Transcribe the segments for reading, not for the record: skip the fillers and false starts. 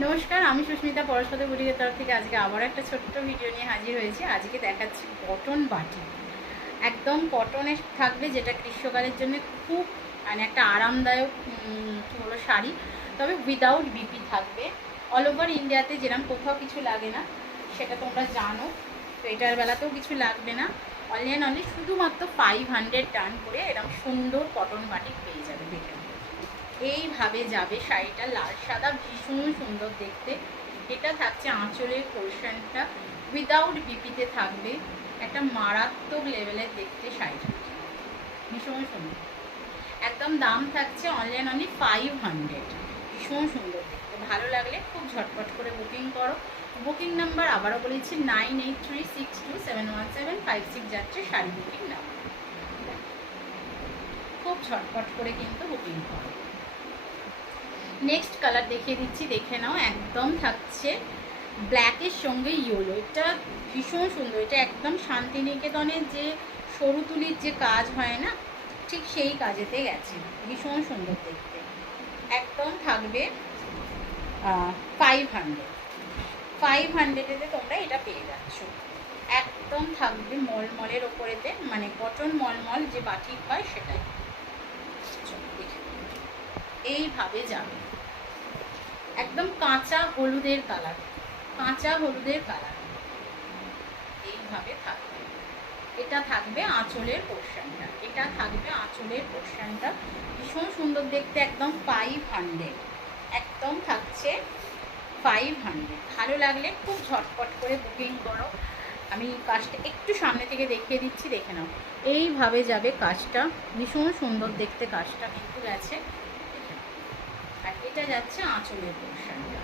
নমস্কার, আমি সুস্মিতা পরশপতি বুটিকের তরফ থেকে আজকে আবার একটা ছোট্ট ভিডিও নিয়ে হাজির হয়েছি। আজকে দেখাচ্ছি কটন বাটি। একদম কটনের থাকবে, যেটা গ্রীষ্মকালের জন্য খুব মানে একটা আরামদায়ক কী বলো শাড়ি, তবে উইদাউট বিপি থাকবে। অল ওভার ইন্ডিয়াতে যেরকম কোথাও কিছু লাগে না, সেটা তোমরা জানো। তো এটার বেলাতেও কিছু লাগবে না। অনলি অ্যান্ড অনলি শুধুমাত্র 500 টার্ন করে এরকম সুন্দর কটন বাটি পেয়ে যাবে। দেখে এইভাবে যাবে শাড়িটা, লাল সাদা, ভীষণ সুন্দর দেখতে। এটা থাকছে আঁচলের পোর্শনটা, উইদাউট বিপিতে থাকবে। একটা মারাত্মক লেভেলের দেখতে শাড়িটা, ভীষণ সুন্দর। একদম দাম থাকছে অনলি অ্যান্ড অনলি 500। ভীষণ সুন্দর দেখতে, ভালো লাগলে খুব ঝটপট করে বুকিং করো। বুকিং নাম্বার আবারও বলেছি 9836271756 যাচ্ছে শাড়ি বুকিং নাম্বার। খুব ঝটপট করে কিন্তু বুকিং করো। নেক্সট কালার দেখিয়ে দিচ্ছি, দেখে নাও। একদম থাকছে ব্ল্যাকের সঙ্গে ইয়েলো। এটা ভীষণ সুন্দর। এটা একদম শান্তিনিকেতনের যে সরু তুলির যে কাজ হয় না, ঠিক সেই কাজেতে গেছে। ভীষণ সুন্দর দেখতে। একদম থাকবে 500 তোমরা এটা পেয়ে যাচ্ছ। একদম থাকবে মলমলের ওপরেতে, মানে কটন মলমল যে বাটিক হয় সেটাই। এইভাবে যাবে। একদম কাঁচা হলুদের কালার, কাঁচা হলুদের কালার। এইভাবে থাকবে। এটা থাকবে আঁচলের পোর্শনটা, এটা থাকবে আঁচলের পোর্শনটা। ভীষণ সুন্দর দেখতে। একদম 500, একদম থাকছে 500। ভালো লাগলে খুব ঝটপট করে বুকিং করো। আমি কাজটা একটু সামনে থেকে দেখিয়ে দিচ্ছি, দেখে নাও। এইভাবে যাবে কাজটা, ভীষণ সুন্দর দেখতে কাজটা কিন্তু গেছে। আর এটা যাচ্ছে আঁচলের পোর্শনটা,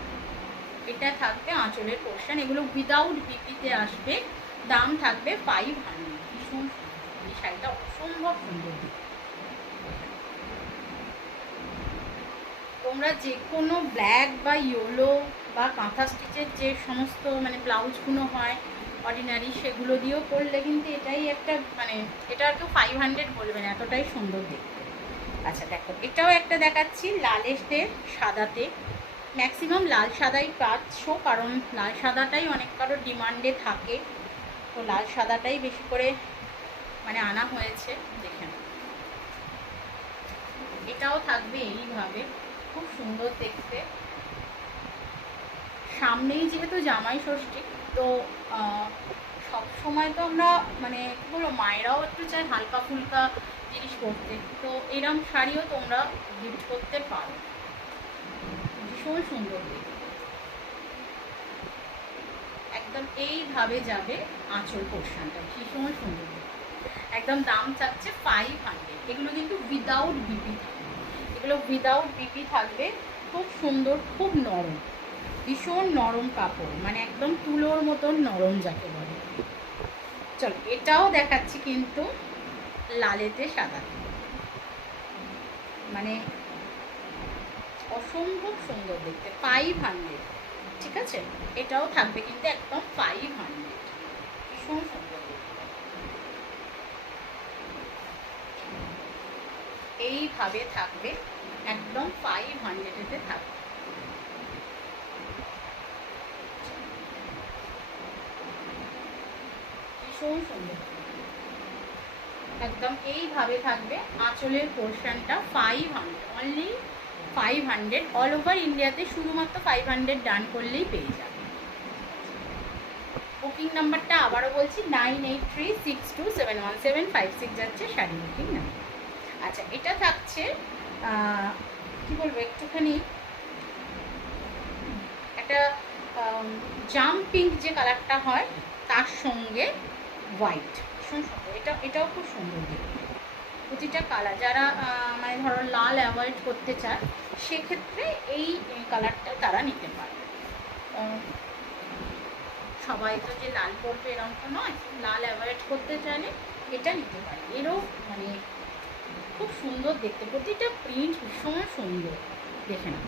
এটা থাকবে আঁচলের পোর্শন। এগুলো উইদাউট বিপিতে আসবে। দাম থাকবে 500। ভীষণ সুন্দর, এই শাড়িটা অসম্ভব সুন্দর। তোমরা যে কোনো ব্ল্যাক বা ইয়েলো বা কাঁথা স্টিচের যে সমস্ত মানে ব্লাউজগুলো হয় অর্ডিনারি, সেগুলো দিয়েও পরলে কিন্তু এটাই একটা মানে এটা আর কেউ 500 বলবে না, এতটাই সুন্দর দেখতে। আচ্ছা দেখো, এটাও একটা দেখাচ্ছি লালেতে সাদাতে। ম্যাক্সিমাম লাল সাদাই পাচ্ছ, কারণ লাল সাদাটাই অনেক কারো ডিমান্ডে থাকে। তো লাল সাদাটাই বেশি করে মানে আনা হয়েছে। দেখেন, এটাও থাকবে এইভাবে, খুব সুন্দর দেখতে। সামনেই যেহেতু জামাই ষষ্ঠী, তো সব সময় তো আমরা মানে কী বলবো, মায়েরাও একটু চায় হালকা ফুলকা জিনিস পরতে। তো এরম শাড়িও তোমরা গিফট করতে পারো। ভীষণ সুন্দর দেখতে। একদম এইভাবে যাবে আঁচল পোর্শনটা, ভীষণ সুন্দর। একদম দাম চাচ্ছে 500। এগুলো কিন্তু উইদাউট বিপি থাকবে, এগুলো উইদাউট বিপি থাকবে। খুব সুন্দর, খুব নরম, ভীষণ নরম কাপড়, মানে একদম তুলোর মতন নরম যাকে বলে। চলো এটাও দেখাচ্ছি কিন্তু লালেতে সাদা, মানে অসম্ভব সুন্দর দেখতে। 500, ঠিক আছে। এটাও থাকবে কিন্তু একদম 500। ভীষণ সুন্দর দেখতে। এইভাবে থাকবে, একদম 500-এতে থাকবে। ভীষণ সুন্দর, একদম এইভাবে থাকবে আঁচলের পোর্শনটা। 500, অনলি 500। অল ওভার ইন্ডিয়াতে শুধুমাত্র 500 ডান করলেই পেয়ে যাবে। বুকিং নাম্বারটা আবারও বলছি 9836271756 যাচ্ছে শাড়ি বুকিং নাম্বার। আচ্ছা, এটা থাকছে কি বলবো, একটুখানি একটা জাম্প পিঙ্ক যে কালারটা হয়, তার সঙ্গে হোয়াইট। ভীষণ সুন্দর। এটাও খুব সুন্দর দেখতে। প্রতিটা কালার যারা মানে ধরো লাল অ্যাভয়েড করতে চায়, সেক্ষেত্রে এই কালারটা তারা নিতে পারে। সবাই তো যে লাল পরবে এরকম তো নয়, লাল অ্যাভয়েড করতে চাইলে এটা নিতে পারে। এরও মানে খুব সুন্দর দেখতে, প্রতিটা প্রিন্ট ভীষণ সুন্দর। দেখে না,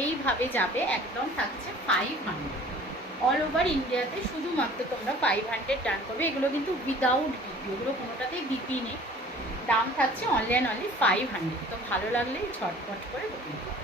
এইভাবে যাবে। একদম থাকছে 500। অল ওভার ইন্ডিয়াতে শুধুমাত্র তোমরা 500 ডান করবে। এগুলো কিন্তু উইদাউট বিপি, এগুলো কোনোটাতেই বিপি নেই। দাম থাকছে অনলি অ্যান্ড অনলি 500। তো ভালো লাগলে ঝটপট করে বুকিং করো।